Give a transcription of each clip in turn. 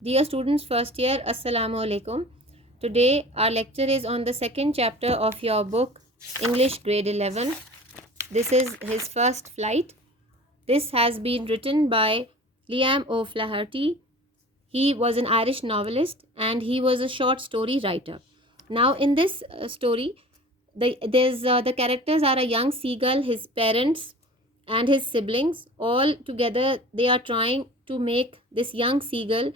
Dear students, first year, Assalamu alaikum. Today, our lecture is on the second chapter of your book, English Grade 11. This is his first flight. This has been written by Liam O'Flaherty. He was an Irish novelist and he was a short story writer. Now, in this story, the characters are a young seagull, his parents, and his siblings. All together, they are trying to make this young seagull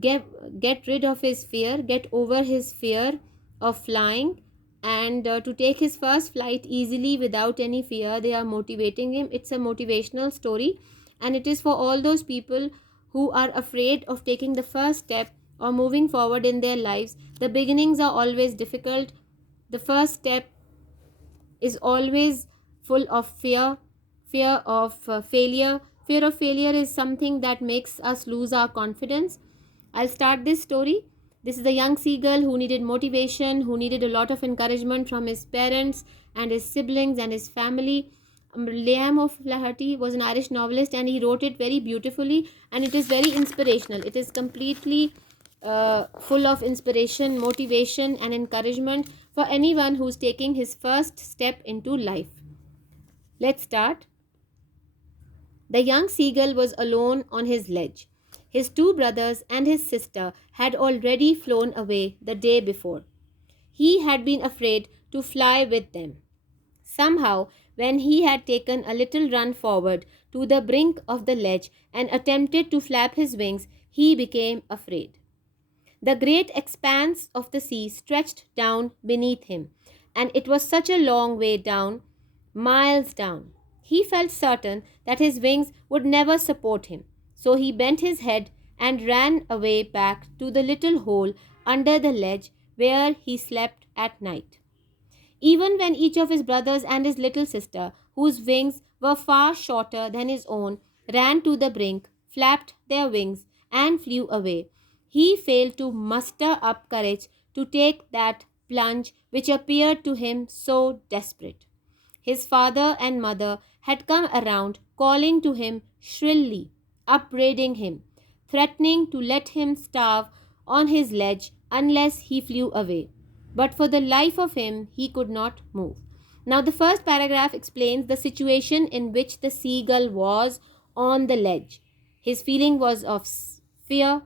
get rid of his fear, get over his fear of flying, and to take his first flight easily without any fear. They are motivating him. It's a motivational story, and it is for all those people who are afraid of taking the first step or moving forward in their lives. The beginnings are always difficult. The first step is always full of fear, fear of failure. Fear of failure is something that makes us lose our confidence. I'll start this story. This is a young seagull who needed motivation, who needed a lot of encouragement from his parents and his siblings and his family. Liam O'Flaherty was an Irish novelist and he wrote it very beautifully, and it is very inspirational. It is completely full of inspiration, motivation, and encouragement for anyone who's taking his first step into life. Let's start. The young seagull was alone on his ledge. His two brothers and his sister had already flown away the day before. He had been afraid to fly with them. Somehow, when he had taken a little run forward to the brink of the ledge and attempted to flap his wings, he became afraid. The great expanse of the sea stretched down beneath him, and it was such a long way down, miles down. He felt certain that his wings would never support him, so he bent his head and ran away back to the little hole under the ledge where he slept at night. Even when each of his brothers and his little sister, whose wings were far shorter than his own, ran to the brink, flapped their wings, and flew away, he failed to muster up courage to take that plunge which appeared to him so desperate. His father and mother had come around, calling to him shrilly, upbraiding him, threatening to let him starve on his ledge unless he flew away. But for the life of him, he could not move. Now, the first paragraph explains the situation in which the seagull was on the ledge. His feeling was of fear,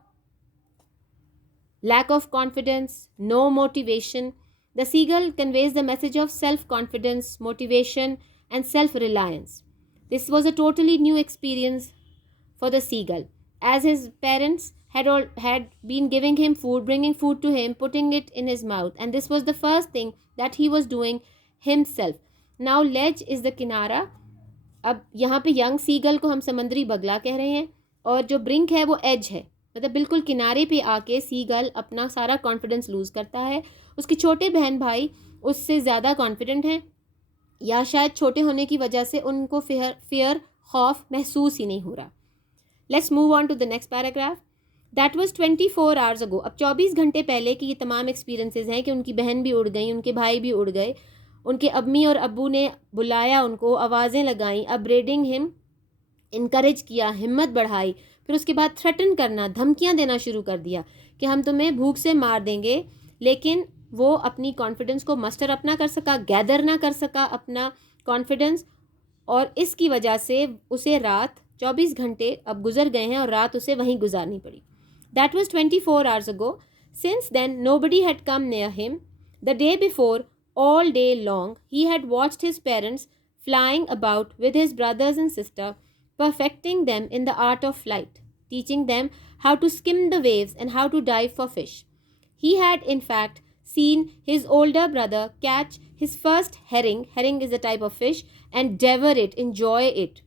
lack of confidence, no motivation. The seagull conveys the message of self confidence, motivation, and self reliance. This was a totally new experience for the seagull, as his parents had been giving him food, bringing food to him, putting it in his mouth, and this was the first thing that he was doing himself. Now, ledge is the kinara. अब यहाँ पे young seagull को हम समंदरी बगला कह रहे हैं, और जो ब्रिंक है वो एज है, मतलब बिल्कुल किनारे पे आके सीगल अपना सारा कॉन्फिडेंस लूज़ करता है. उसके छोटे बहन भाई उससे ज़्यादा कॉन्फिडेंट हैं, या शायद छोटे होने की वजह से उनको फियर खौफ महसूस ही नहीं हो रहा. Let's move on to the next paragraph. That was 24 hours ago. अब 24 घंटे पहले की ये तमाम एक्सपीरियंसेस हैं कि उनकी बहन भी उड़ गई, उनके भाई भी उड़ गए, उनके अम्मी और अब्बू ने बुलाया उनको, आवाज़ें लगाईं, अपब्रेडिंग हिम, इनकरेज किया, हिम्मत बढ़ाई, फिर उसके बाद थ्रेटन करना, धमकियां देना शुरू कर दिया कि हम तुम्हें भूख से मार देंगे. लेकिन वो अपनी कॉन्फिडेंस को मस्टर अप ना कर सका, गैदर ना कर सका अपना कॉन्फिडेंस, और इसकी वजह से उसे रात 24 घंटे अब गुजर गए हैं और रात उसे वहीं गुजारनी पड़ी. That was 24 hours ago. Since then nobody had come near him. The day before, all day long, he had watched his parents flying about with his brothers and sister, perfecting them in the art of flight, teaching them how to skim the waves and how to dive for fish. He had, in fact, seen his older brother catch his first herring is a type of fish, and devour it, enjoy it,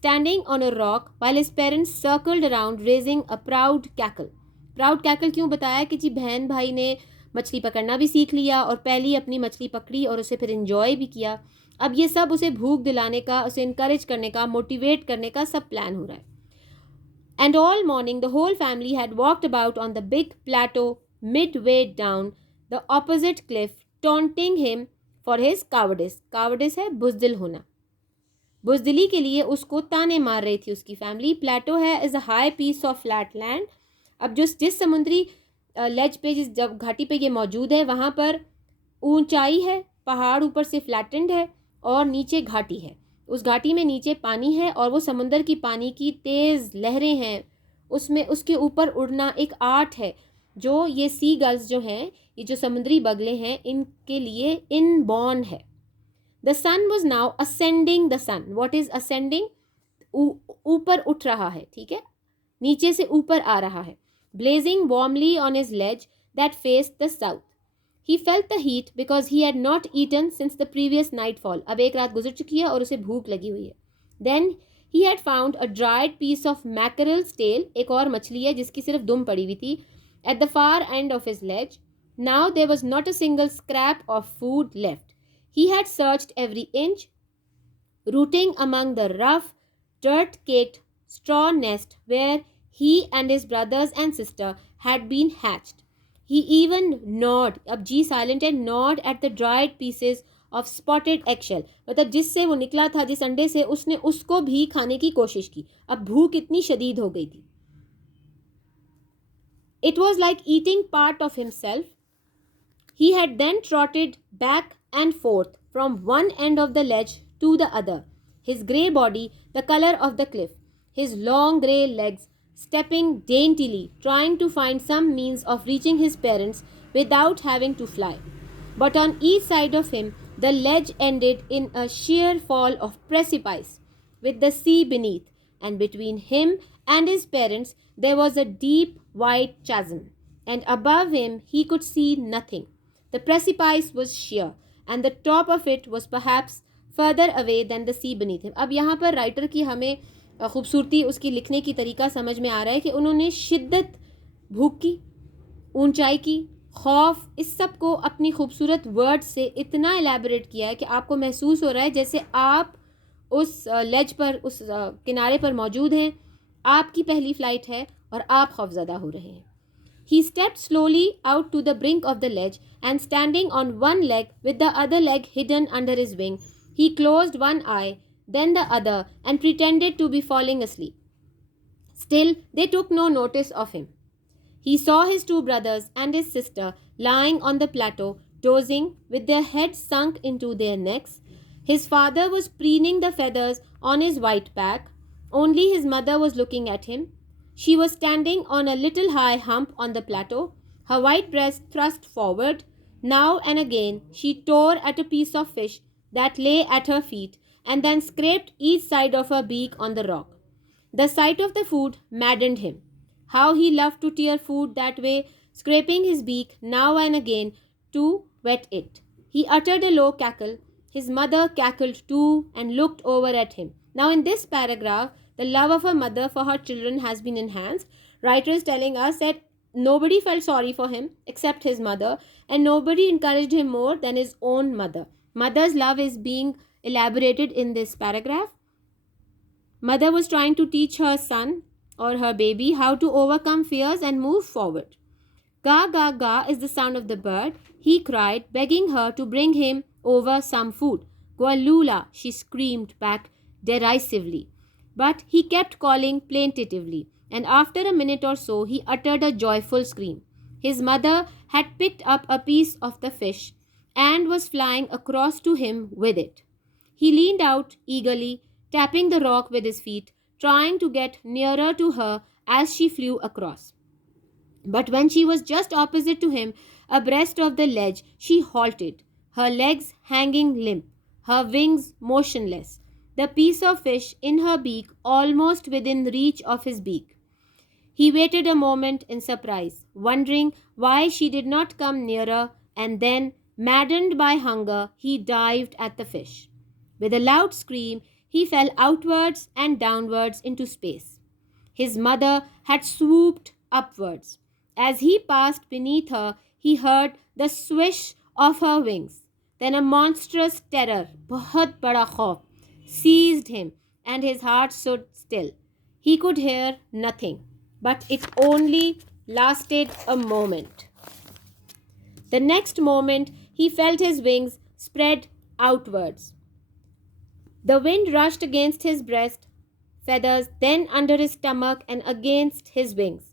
standing on a rock while his parents circled around raising a proud cackle. Proud cackle क्यों बताया कि जी बहन भाई ने मछली पकड़ना भी सीख लिया और पहली अपनी मछली पकड़ी और उसे फिर एंजॉय भी किया. अब ये सब उसे भूख दिलाने का, उसे इनकरेज करने का, मोटिवेट करने का सब प्लान हो रहा है. And all morning the whole family had walked about on the big plateau midway down the opposite cliff, taunting him for his cowardice. cowardice है बुजदिल होना. बुजदिली के लिए उसको ताने मार रही थी उसकी फैमिली. प्लेटो है is a high piece of flat land. اب جس سمندری لیج پہ جس جب گھاٹی پہ یہ موجود ہے وہاں پر اونچائی ہے, پہاڑ اوپر سے فلیٹنڈ ہے اور نیچے گھاٹی ہے. اس گھاٹی میں نیچے پانی ہے اور وہ سمندر کی پانی کی تیز لہریں ہیں, اس میں اس کے اوپر اڑنا ایک آرٹ ہے جو یہ سی گلز جو ہیں, یہ جو سمندری بگلے ہیں, ان کے لیے ان بورن ہے. The sun was now ascending the sun. What is ascending? اوپر اٹھ رہا ہے, ٹھیک ہے, نیچے سے اوپر آ رہا ہے. Blazing warmly on his ledge that faced the south. He felt the heat because he had not eaten since the previous nightfall. اب ایک رات گزر چکی ہے اور اسے بھوک لگی ہوئی ہے. Then he had found a dried piece of mackerel's tail. ایک اور مچھلی ہے جس کی صرف دم پڑی ہوئی تھی. At the far end of his ledge. Now there was not a single scrap of food left. He had searched every inch, rooting among the rough, dirt-caked straw nest where he and his brothers and sister had been hatched. He even gnawed, اب G silent ہے, gnawed at the dried pieces of spotted eggshell. مطلب جس سے وہ نکلا تھا, جس انڈے سے, اس نے اس کو بھی کھانے کی کوشش کی. اب بھوک اتنی شدید ہو گئی تھی. It was like eating part of himself. He had then trotted back and forth from one end of the ledge to the other, his grey body the color of the cliff, his long grey legs stepping daintily, trying to find some means of reaching his parents without having to fly. But on each side of him, the ledge ended in a sheer fall of precipice, with the sea beneath, and between him and his parents there was a deep white chasm, and above him he could see nothing. The precipice was sheer, and the top of it was perhaps further away than the sea beneath him. اب یہاں پر writer کی ہمیں خوبصورتی اس کی لکھنے کی طریقہ سمجھ میں آ رہا ہے کہ انہوں نے شدت, بھوک کی, اونچائی کی, خوف, اس سب کو اپنی خوبصورت ورڈ سے اتنا الیبوریٹ کیا ہے کہ آپ کو محسوس ہو رہا ہے جیسے آپ اس لیج پر, اس کنارے پر موجود ہیں, آپ کی پہلی فلائٹ ہے اور آپ خوفزدہ ہو رہے ہیں. He stepped slowly out to the brink of the ledge, and standing on one leg with the other leg hidden under his wing, he closed one eye, then the other, and pretended to be falling asleep. Still, they took no notice of him. He saw his two brothers and his sister lying on the plateau, dozing, with their heads sunk into their necks. His father was preening the feathers on his white back. Only his mother was looking at him. She was standing on a little high hump on the plateau, her white breast thrust forward. Now and again she tore at a piece of fish that lay at her feet, and then scraped each side of her beak on the rock. The sight of the food maddened him. How he loved to tear food that way, scraping his beak now and again to wet it. He uttered a low cackle. His mother cackled too and looked over at him. Now in this paragraph, the love of a mother for her children has been enhanced. Writer is telling us that nobody felt sorry for him except his mother, and nobody encouraged him more than his own mother. Mother's love is being elaborated in this paragraph. Mother was trying to teach her son or her baby how to overcome fears and move forward. Ga, ga, ga is the sound of the bird. He cried, begging her to bring him over some food. Gualula, she screamed back derisively. But he kept calling plaintively, and after a minute or so he uttered a joyful scream. His mother had picked up a piece of the fish and was flying across to him with it. He leaned out eagerly, tapping the rock with his feet, trying to get nearer to her as she flew across. But when she was just opposite to him, abreast of the ledge, she halted, her legs hanging limp, her wings motionless, the piece of fish in her beak almost within reach of his beak. He waited a moment in surprise, wondering why she did not come nearer, and then, maddened by hunger, he dived at the fish. With a loud scream, he fell outwards and downwards into space. His mother had swooped upwards. As he passed beneath her, he heard the swish of her wings. Then a monstrous terror, bahut bada khauf, seized him, and his heart stood still. He could hear nothing, but it only lasted a moment. The next moment, he felt his wings spread outwards. The wind rushed against his breast feathers, then under his stomach and against his wings.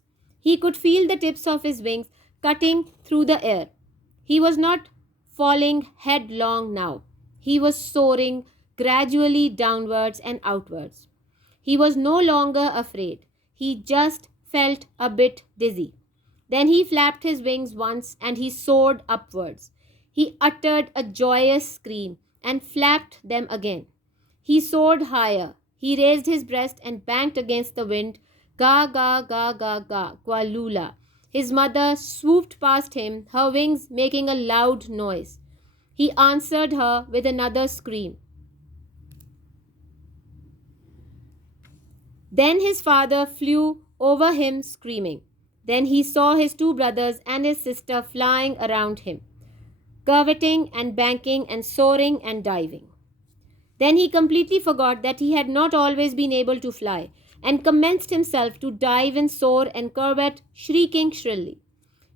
He could feel the tips of his wings cutting through the air. He was not falling headlong now. He was soaring gradually downwards and outwards. He was no longer afraid. He just felt a bit dizzy. Then he flapped his wings once and he soared upwards. He uttered a joyous scream and flapped them again. He soared higher. He raised his breast and banked against the wind. Ga, ga, ga, ga, ga, Gualula. His mother swooped past him, her wings making a loud noise. He answered her with another scream. Then his father flew over him screaming. Then he saw his two brothers and his sister flying around him, curveting and banking and soaring and diving. Then he completely forgot that he had not always been able to fly, and commenced himself to dive and soar and curvet, shrieking shrilly.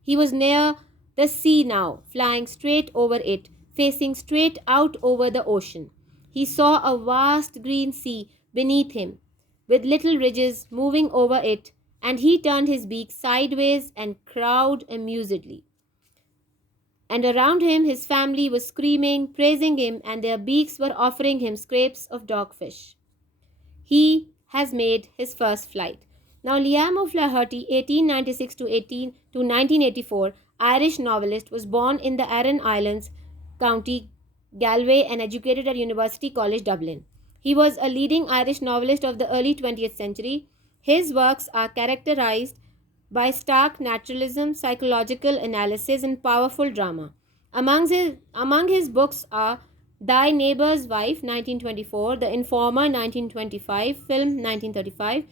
He was near the sea now, flying straight over it, facing straight out over the ocean. He saw a vast green sea beneath him, with little ridges moving over it, and he turned his beak sideways and crowed amusedly. And around him his family was screaming, praising him, and their beaks were offering him scrapes of dogfish. He has made his first flight. Now, Liam O'Flaherty, 1896 to 1984, Irish novelist, was born in the Aran Islands, County Galway, and educated at University College Dublin. He was a leading Irish novelist of the early 20th century. His works are characterized by stark naturalism, psychological analysis, and powerful drama. Among his books are Thy Neighbor's Wife, 1924, The Informer, 1925, film, 1935,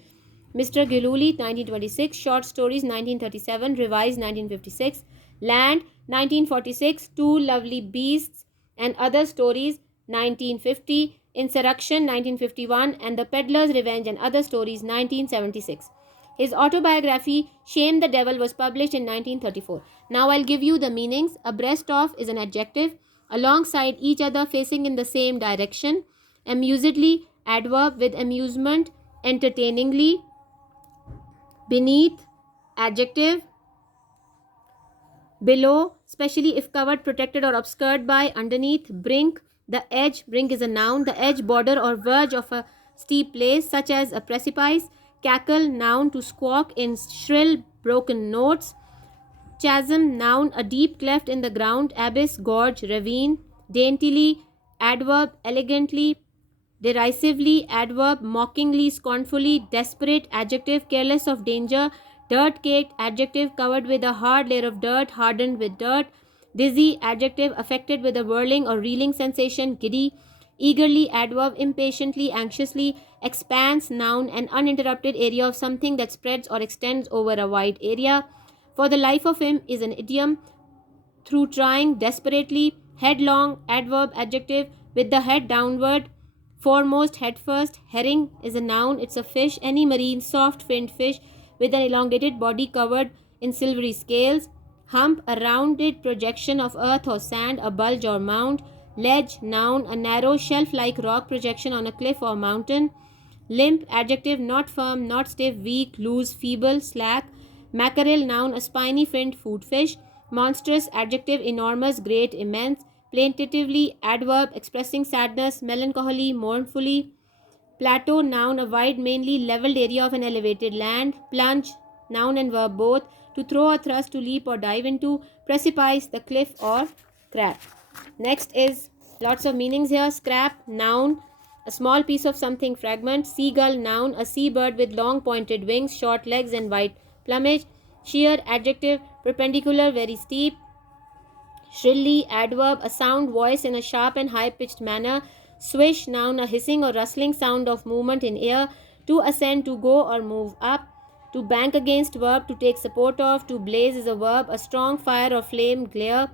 Mr. Gilooly, 1926, Short Stories, 1937, Revised, 1956, Land, 1946, Two Lovely Beasts and Other Stories, 1950, Insurrection, 1951, and The Peddler's Revenge and Other Stories, 1976. His autobiography, Shame the Devil, was published in 1934. Now I'll give you the meanings. Abreast of is an adjective. Alongside each other, facing in the same direction. Amusedly, adverb with amusement. Entertainingly. Beneath, adjective. Below, especially if covered, protected, or obscured by. Underneath, brink. The edge, brink is a noun. The edge, border, or verge of a steep place, such as a precipice. Cackle, noun, to squawk in shrill, broken notes. Chasm, noun, a deep cleft in the ground. Abyss, gorge, ravine. Daintily, adverb, elegantly. Derisively, adverb, mockingly, scornfully. Desperate, adjective, careless of danger. Dirt-caked, adjective, covered with a hard layer of dirt, hardened with dirt. Dizzy, adjective, affected with a whirling or reeling sensation. Giddy. Eagerly, adverb, impatiently, anxiously. Expanse, noun, an uninterrupted area of something that spreads or extends over a wide area. For the life of him is an idiom. Through trying desperately. Headlong, adverb, adjective, with the head downward. Foremost, head first. Herring is a noun. It's a fish. Any marine, soft-finned fish with an elongated body covered in silvery scales. Hump, a rounded projection of earth or sand, a bulge or mound. Ledge, noun, a narrow shelf-like rock projection on a cliff or mountain. Limp, adjective, not firm, not stiff, weak, loose, feeble, slack. Mackerel, noun, a spiny finned food fish. Monstrous, adjective, enormous, great, immense. Plaintively, adverb, expressing sadness, melancholy, mournfully. Plateau, noun, a wide, mainly leveled area of an elevated land. Plunge, noun and verb both, to throw or thrust, to leap or dive into. Precipice, the cliff or crag. Next is lots of meanings here. Scrap, noun, a small piece of something, fragment. Seagull, noun, a seabird with long pointed wings, short legs and white plumage. Sheer, adjective, perpendicular, very steep. Shrilly, adverb, a sound, voice in a sharp and high-pitched manner. Swish, noun, a hissing or rustling sound of movement in air. To ascend, to go or move up. To bank against, verb, to take support of. To blaze is a verb, a strong fire or flame, glare.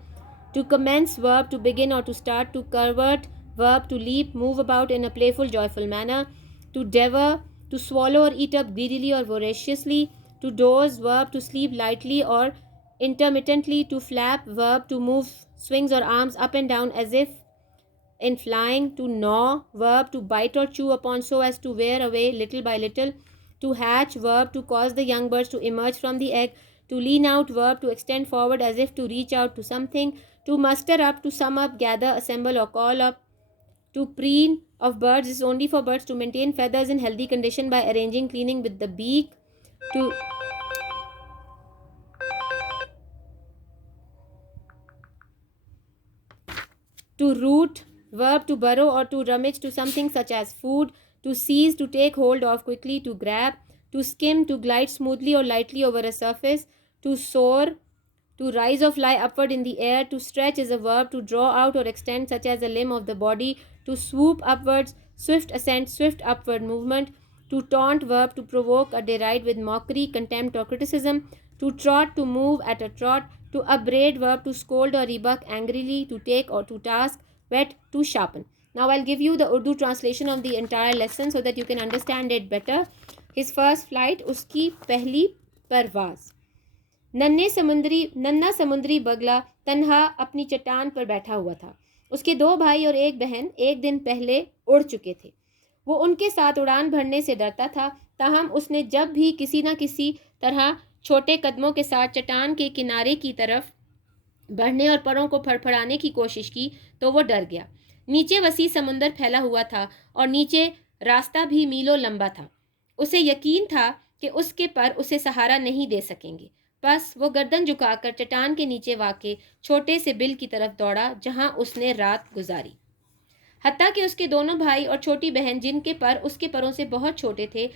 To commence, verb, to begin or to start. To curvet, verb, to leap, move about in a playful, joyful manner. To devour, to swallow or eat up greedily or voraciously. To doze, verb, to sleep lightly or intermittently. To flap, verb, to move swings or arms up and down as if in flying. To gnaw, verb, to bite or chew upon so as to wear away little by little. To hatch, verb to cause the young birds to emerge from the egg. To lean out, verb to extend forward as if to reach out to something. To muster up, to sum up, gather, assemble or call up. To preen of birds is only for birds to maintain feathers in healthy condition by arranging, cleaning with the beak. To root, verb to burrow or to rummage to something such as food. To seize, to take hold of quickly, to grab. To skim, to glide smoothly or lightly over a surface. To soar, to rise or fly upward in the air. To stretch is a verb to draw out or extend, such as a limb of the body. To swoop upwards, swift ascent, swift upward movement. To taunt, verb to provoke or deride with mockery, contempt or criticism. To trot, to move at a trot. To upbraid, verb to scold or rebuke angrily. To take or to task. Whet, to sharpen. Now I'll give you the Urdu translation of the entire lesson so that you can understand it better. His first flight, uski pehli parwaaz. ننا سمندری بگلا تنہا اپنی چٹان پر بیٹھا ہوا تھا. اس کے 2 بھائی اور ایک بہن ایک دن پہلے اڑ چکے تھے. وہ ان کے ساتھ اڑان بھرنے سے ڈرتا تھا، تاہم اس نے جب بھی کسی نہ کسی طرح چھوٹے قدموں کے ساتھ چٹان کے کنارے کی طرف بڑھنے اور پروں کو پھڑپھڑانے کی کوشش کی تو وہ ڈر گیا. نیچے وسیع سمندر پھیلا ہوا تھا اور نیچے راستہ بھی میلوں لمبا تھا. اسے یقین تھا کہ اس کے پر اسے سہارا نہیں دے سکیں گے. بس وہ گردن جھکا کر چٹان کے نیچے واقع چھوٹے سے بل کی طرف دوڑا جہاں اس نے رات گزاری. حتیٰ کہ اس کے دونوں بھائی اور چھوٹی بہن جن کے پر اس کے پروں سے بہت چھوٹے تھے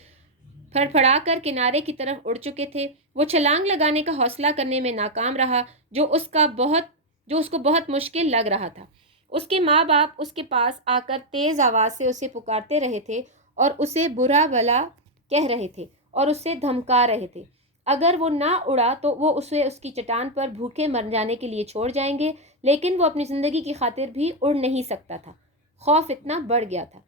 پھڑپھڑا کر کنارے کی طرف اڑ چکے تھے. وہ چھلانگ لگانے کا حوصلہ کرنے میں ناکام رہا جو اس کو بہت مشکل لگ رہا تھا. اس کے ماں باپ اس کے پاس آ کر تیز آواز سے اسے پکارتے رہے تھے اور اسے برا بھلا کہہ رہے تھے اور اسے دھمکا رہے تھے. اگر وہ نہ اڑا تو وہ اسے اس کی چٹان پر بھوکے مر جانے کے لیے چھوڑ جائیں گے، لیکن وہ اپنی زندگی کی خاطر بھی اڑ نہیں سکتا تھا. خوف اتنا بڑھ گیا تھا.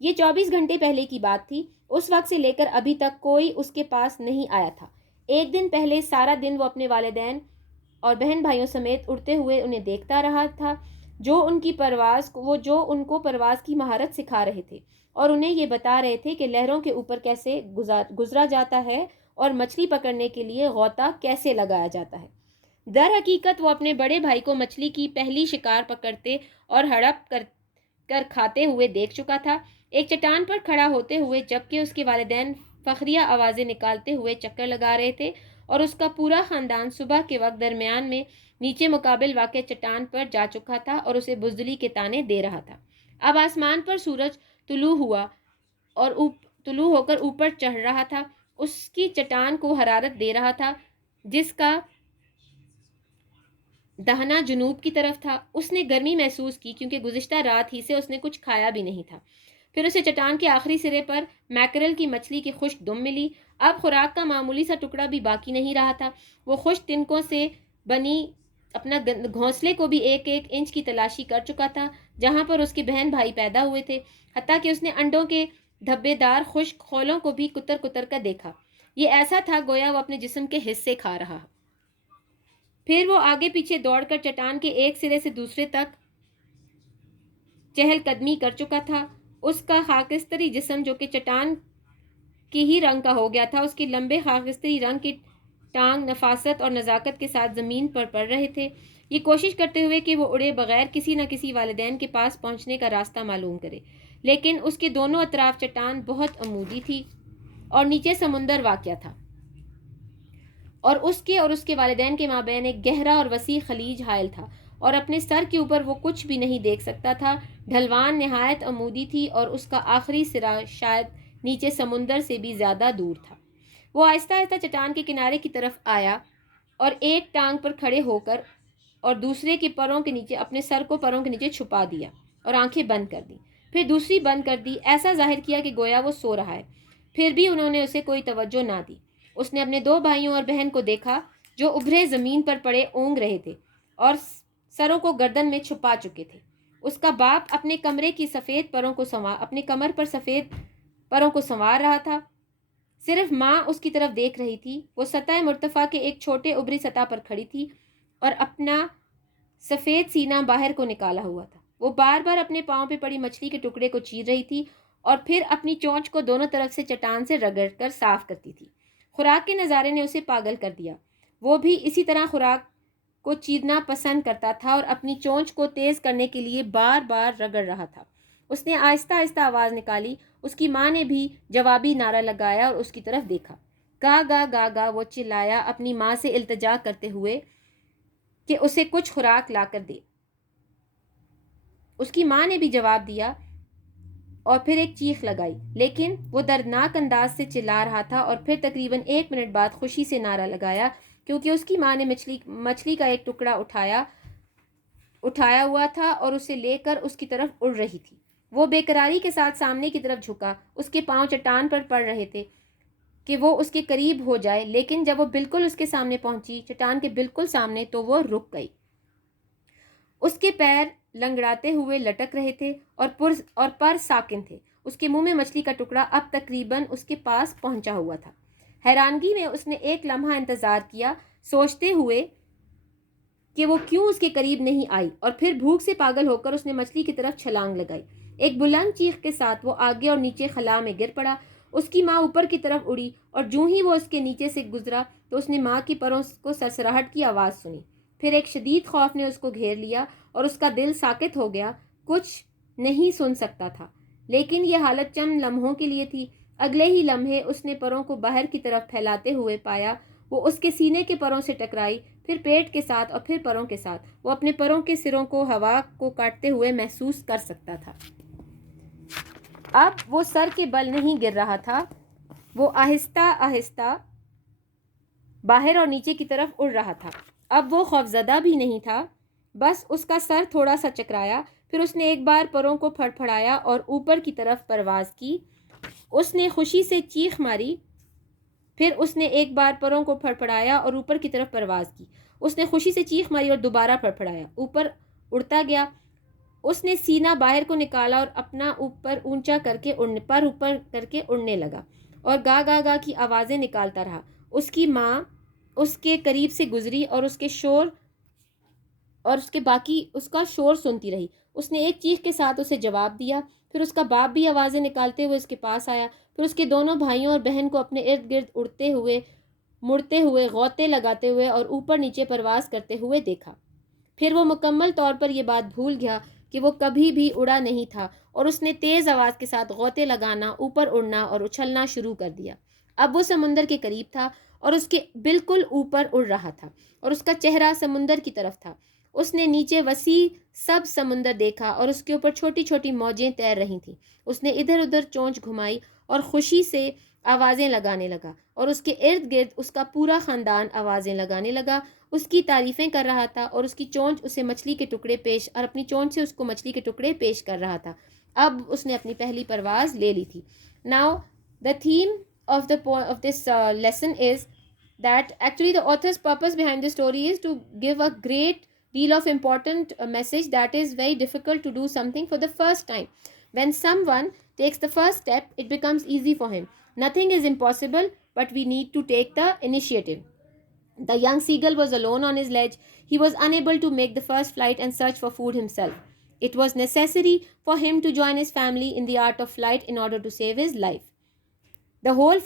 یہ 24 گھنٹے پہلے کی بات تھی. اس وقت سے لے کر ابھی تک کوئی اس کے پاس نہیں آیا تھا. ایک دن پہلے سارا دن وہ اپنے والدین اور بہن بھائیوں سمیت اڑتے ہوئے انہیں دیکھتا رہا تھا جو ان کو پرواز کی مہارت سکھا رہے تھے اور انہیں یہ بتا رہے تھے کہ لہروں کے اوپر کیسے گزرا جاتا ہے اور مچھلی پکڑنے کے لیے غوطہ کیسے لگایا جاتا ہے. در حقیقت وہ اپنے بڑے بھائی کو مچھلی کی پہلی شکار پکڑتے اور ہڑپ کر کھاتے ہوئے دیکھ چکا تھا، ایک چٹان پر کھڑا ہوتے ہوئے، جبکہ اس کے والدین فخریہ آوازیں نکالتے ہوئے چکر لگا رہے تھے اور اس کا پورا خاندان صبح کے وقت درمیان میں نیچے مقابل واقع چٹان پر جا چکا تھا اور اسے بزدلی کے تانے دے رہا تھا. اب آسمان پر سورج طلوع ہو کر اوپر چڑھ رہا تھا. اس کی چٹان کو حرارت دے رہا تھا جس کا دہنا جنوب کی طرف تھا. اس نے گرمی محسوس کی کیونکہ گزشتہ رات ہی سے اس نے کچھ کھایا بھی نہیں تھا. پھر اسے چٹان کے آخری سرے پر میکرل کی مچھلی کی خشک دم ملی. اب خوراک کا معمولی سا ٹکڑا بھی باقی نہیں رہا تھا. وہ خشک تنکوں سے بنی اپنا گھونسلے کو بھی 1-1 انچ کی تلاشی کر چکا تھا جہاں پر اس کے بہن بھائی پیدا ہوئے تھے، حتیٰ کہ اس نے انڈوں کے دھبے دار خشک خولوں کو بھی کتر کر دیکھا. یہ ایسا تھا گویا وہ اپنے جسم کے حصے کھا رہا. پھر وہ آگے پیچھے دوڑ کر چٹان کے ایک سرے سے دوسرے تک چہل قدمی کر چکا تھا. اس کا خاکستری جسم جو کہ چٹان کی ہی رنگ کا ہو گیا تھا، اس کے لمبے خاکستری رنگ کی ٹانگ نفاست اور نزاکت کے ساتھ زمین پر پڑ رہے تھے، یہ کوشش کرتے ہوئے کہ وہ اڑے بغیر کسی نہ کسی والدین کے پاس پہنچنے کا راستہ معلوم کرے. لیکن اس کے دونوں اطراف چٹان بہت عمودی تھی اور نیچے سمندر واقع تھا اور اس کے والدین کے مابین ایک گہرا اور وسیع خلیج حائل تھا اور اپنے سر کے اوپر وہ کچھ بھی نہیں دیکھ سکتا تھا. ڈھلوان نہایت عمودی تھی اور اس کا آخری سرا شاید نیچے سمندر سے بھی زیادہ دور تھا. وہ آہستہ آہستہ چٹان کے کنارے کی طرف آیا اور ایک ٹانگ پر کھڑے ہو کر اور دوسرے کے پروں کے نیچے اپنے سر کو پروں کے نیچے چھپا دیا اور آنکھیں بند کر دی. پھر دوسری بند کر دی، ایسا ظاہر کیا کہ گویا وہ سو رہا ہے. پھر بھی انہوں نے اسے کوئی توجہ نہ دی. اس نے اپنے 2 بھائیوں اور بہن کو دیکھا جو ابھرے زمین پر پڑے اونگ رہے تھے اور سروں کو گردن میں چھپا چکے تھے. اس کا باپ اپنے کمر پر سفید پروں کو سنوار رہا تھا. صرف ماں اس کی طرف دیکھ رہی تھی. وہ سطح مرتفع کے ایک چھوٹے ابری سطح پر کھڑی تھی اور اپنا سفید سینہ باہر کو نکالا ہوا تھا. وہ بار بار اپنے پاؤں پہ پڑی مچھلی کے ٹکڑے کو چیر رہی تھی اور پھر اپنی چونچ کو دونوں طرف سے چٹان سے رگڑ کر صاف کرتی تھی۔ خوراک کے نظارے نے اسے پاگل کر دیا۔ وہ بھی اسی طرح خوراک کو چیرنا پسند کرتا تھا اور اپنی چونچ کو تیز کرنے کے لیے بار بار رگڑ رہا تھا۔ اس نے آہستہ آہستہ آواز نکالی۔ اس کی ماں نے بھی جوابی نعرہ لگایا اور اس کی طرف دیکھا۔ گا گا گا گا وہ چلایا، اپنی ماں سے التجا کرتے ہوئے کہ اسے کچھ خوراک لا کر دے۔ اس کی ماں نے بھی جواب دیا اور پھر ایک چیخ لگائی، لیکن وہ دردناک انداز سے چلا رہا تھا اور پھر تقریباً 1 منٹ بعد خوشی سے نعرہ لگایا، کیونکہ اس کی ماں نے مچھلی کا ایک ٹکڑا اٹھایا ہوا تھا اور اسے لے کر اس کی طرف اڑ رہی تھی۔ وہ بے قراری کے ساتھ سامنے کی طرف جھکا۔ اس کے پاؤں چٹان پر پڑ رہے تھے کہ وہ اس کے قریب ہو جائے، لیکن جب وہ بالکل اس کے سامنے پہنچی، چٹان کے بالکل سامنے، تو وہ رک گئی۔ اس کے پیر لنگڑاتے ہوئے لٹک رہے تھے اور پر ساکن تھے۔ اس کے منہ میں مچھلی کا ٹکڑا اب تقریباً اس کے پاس پہنچا ہوا تھا۔ حیرانگی میں اس نے ایک لمحہ انتظار کیا، سوچتے ہوئے کہ وہ کیوں اس کے قریب نہیں آئی، اور پھر بھوک سے پاگل ہو کر اس نے مچھلی کی طرف چھلانگ لگائی۔ ایک بلند چیخ کے ساتھ وہ آگے اور نیچے خلا میں گر پڑا۔ اس کی ماں اوپر کی طرف اڑی اور جوں ہی وہ اس کے نیچے سے گزرا تو اس نے ماں کی پروں کو سرسراہٹ کی آواز سنی۔ پھر ایک شدید خوف نے اس کو گھیر لیا اور اس کا دل ساکت ہو گیا، کچھ نہیں سن سکتا تھا۔ لیکن یہ حالت چند لمحوں کے لیے تھی۔ اگلے ہی لمحے اس نے پروں کو باہر کی طرف پھیلاتے ہوئے پایا۔ وہ اس کے سینے کے پروں سے ٹکرائی، پھر پیٹ کے ساتھ اور پھر پروں کے ساتھ۔ وہ اپنے پروں کے سروں کو ہوا کو کاٹتے ہوئے محسوس کر سکتا تھا۔ اب وہ سر کے بل نہیں گر رہا تھا، وہ آہستہ آہستہ باہر اور نیچے کی طرف اڑ رہا تھا۔ اب وہ خوفزدہ بھی نہیں تھا، بس اس کا سر تھوڑا سا چکرایا، پھر اس نے ایک بار پروں کو پھڑپھڑایا اور اوپر کی طرف پرواز کی۔ اس نے خوشی سے چیخ ماری، پھر اس نے ایک بار پروں کو پھڑپھڑایا اور اوپر کی طرف پرواز کی۔ اس نے خوشی سے چیخ ماری اور دوبارہ پھڑپھڑایا، اوپر اڑتا گیا۔ اس نے سینہ باہر کو نکالا اور اپنا اوپر اونچا کر کے اڑنے لگا اور گا گا گا کی آوازیں نکالتا رہا۔ اس کی ماں اس کے قریب سے گزری اور اس کا شور سنتی رہی۔ اس نے ایک چیخ کے ساتھ اسے جواب دیا، پھر اس کا باپ بھی آوازیں نکالتے ہوئے اس کے پاس آیا، پھر اس کے دونوں بھائیوں اور بہن کو اپنے ارد گرد اڑتے ہوئے، مڑتے ہوئے، غوطے لگاتے ہوئے اور اوپر نیچے پرواز کرتے ہوئے دیکھا۔ پھر وہ مکمل طور پر یہ بات بھول گیا کہ وہ کبھی بھی اڑا نہیں تھا، اور اس نے تیز آواز کے ساتھ غوطے لگانا، اوپر اڑنا اور اچھلنا شروع کر دیا۔ اب وہ سمندر کے قریب تھا اور اس کے بالکل اوپر اڑ رہا تھا، اور اس کا چہرہ سمندر کی طرف تھا۔ اس نے نیچے وسیع سب سمندر دیکھا اور اس کے اوپر چھوٹی چھوٹی موجیں تیر رہی تھیں۔ اس نے ادھر ادھر چونچ گھمائی اور خوشی سے آوازیں لگانے لگا، اور اس کے ارد گرد اس کا پورا خاندان آوازیں لگانے لگا، اس کی تعریفیں کر رہا تھا، اور اس کی چونچ اسے مچھلی کے ٹکڑے اور اپنی چونچ سے اس کو مچھلی کے ٹکڑے پیش کر رہا تھا۔ اب اس نے اپنی پہلی پرواز لے لی تھی۔ Now the theme of this lesson is that actually the author's purpose behind the story is to give a great deal of important message that is very difficult to do something for the first time. When someone takes the first step, it becomes easy for him. Nothing is impossible, but we need to take the initiative. The young seagull was alone on his ledge. He was unable to make the first flight and search for food himself. It was necessary for him to join his family in the art of flight in order to save his life. The whole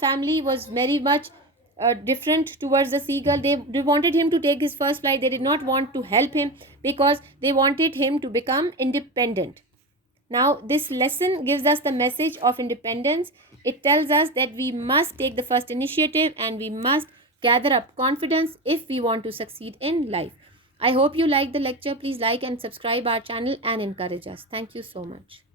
family was very much different towards the seagull. They wanted him to take his first flight. They did not want to help him because they wanted him to become independent. Now, this lesson gives us the message of independence. It tells us that we must take the first initiative and we must gather up confidence if we want to succeed in life. I hope you liked the lecture. Please like and subscribe our channel and encourage us. Thank you so much.